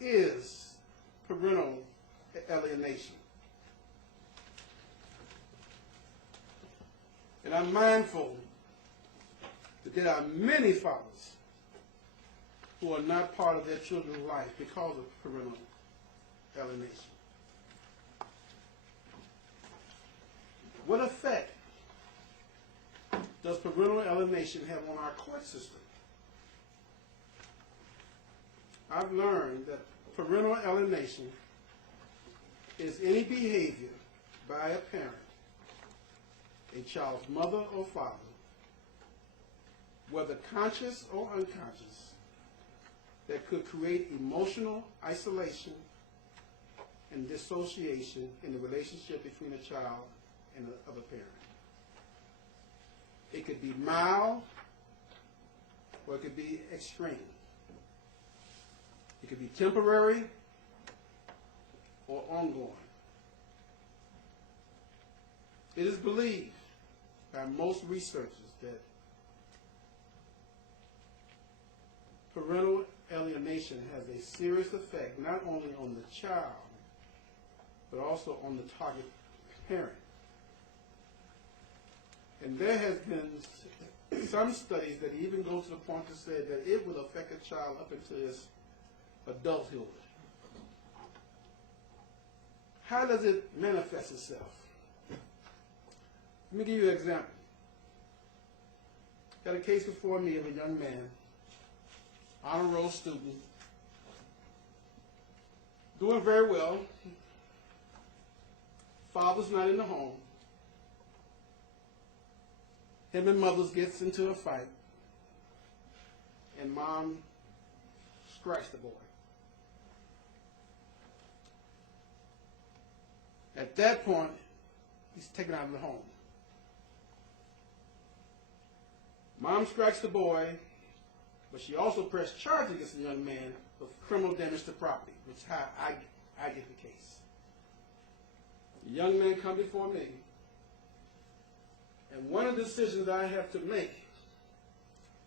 is parental alienation? And I'm mindful that there are many fathers who are not part of their children's life because of parental alienation. What effect does parental alienation have on our court system? I've learned that parental alienation is any behavior by a parent, a child's mother or father, whether conscious or unconscious, that could create emotional isolation and dissociation in the relationship between a child and the other parent. It could be mild or it could be extreme. It could be temporary or ongoing. It is believed by most researchers that parental alienation has a serious effect not only on the child, but also on the target parent. And there has been some studies that even go to the point to say that it will affect a child up into his adulthood. How does it manifest itself? Let me give you an example. Got a case before me of a young man, honor roll student, doing very well. Father's not in the home. Him and mother's gets into a fight, and mom strikes the boy. At that point, he's taken out of the home. Mom strikes the boy, but she also pressed charges against the young man of criminal damage to property, which is how I get the case. The young man come before me, and one of the decisions I have to make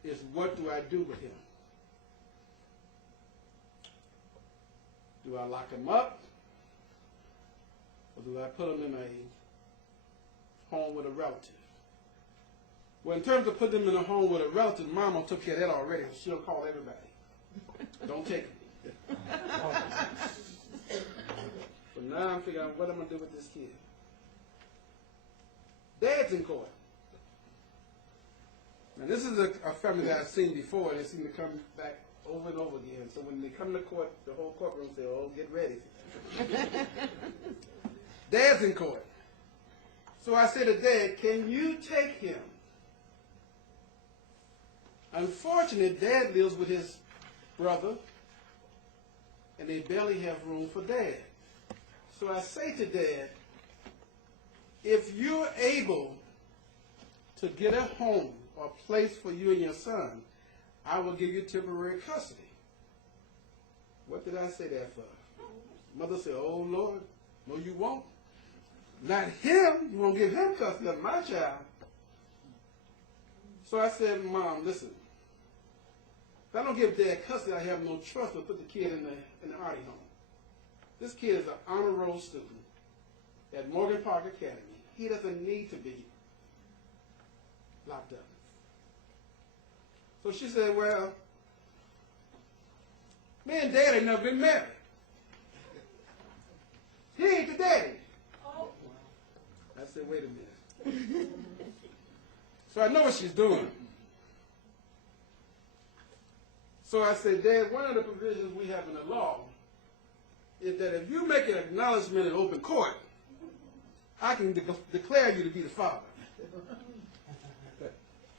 is, what do I do with him? Do I lock him up? Or do I put him in a home with a relative? Well, in terms of putting him in a home with a relative, Mama took care of that already. She'll call everybody. Don't take him. But now I'm figuring out what I'm going to do with this kid. Dad's in court. Now, this is a family that I've seen before, and they seem to come back over and over again. So when they come to court, the whole courtroom says, oh, get ready. Dad's in court. So I said to Dad, can you take him? Unfortunately, Dad lives with his brother, and they barely have room for Dad. So I say to Dad, if you're able to get a home or a place for you and your son, I will give you temporary custody. What did I say that for? Mother said, oh, Lord, no, you won't. Not him. You won't give him custody of my child. So I said, Mom, listen. If I don't give Dad custody, I have no trust to put the kid in the Artie home. This kid is an honor roll student at Morgan Park Academy. He doesn't need to be locked up. So she said, well, me and Dad ain't never been married. He ain't the daddy. Oh. I said, wait a minute. So I know what she's doing. So I said, Dad, one of the provisions we have in the law is that if you make an acknowledgement in open court, I can declare you to be the father.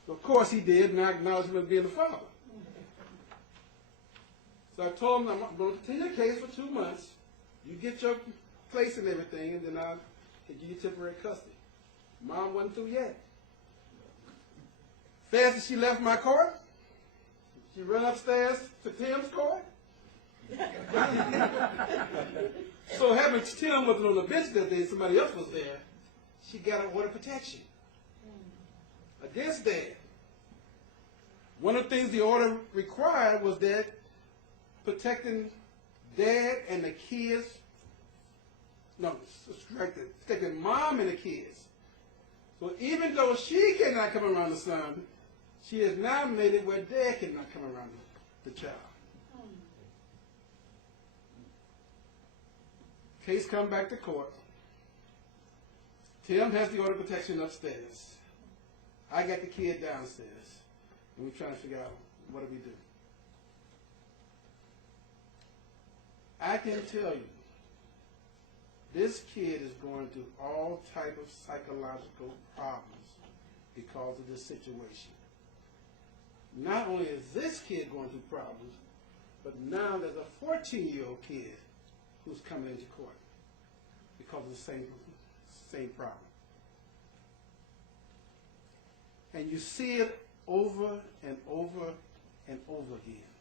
Of course he did, and I acknowledged him as being the father. So I told him, I'm going to continue the case for 2 months. You get your place and everything, and then I can give you temporary custody. Mom wasn't through yet. Fast as she left my court, she ran upstairs to Tim's court. So having Tim wasn't on the bench that day, somebody else was there, she got an order of protection against Dad. One of the things the order required was that protecting dad and the kids, no, strictly mom and the kids. So even though she cannot come around the son, she has now made it where dad cannot come around the child. Case come back to court. Tim has the order of protection upstairs. I got the kid downstairs. And we're trying to figure out, what do we do? I can tell you, this kid is going through all type of psychological problems because of this situation. Not only is this kid going through problems, but now there's a 14-year-old kid who's coming into court because of the same problem. And you see it over and over and over again.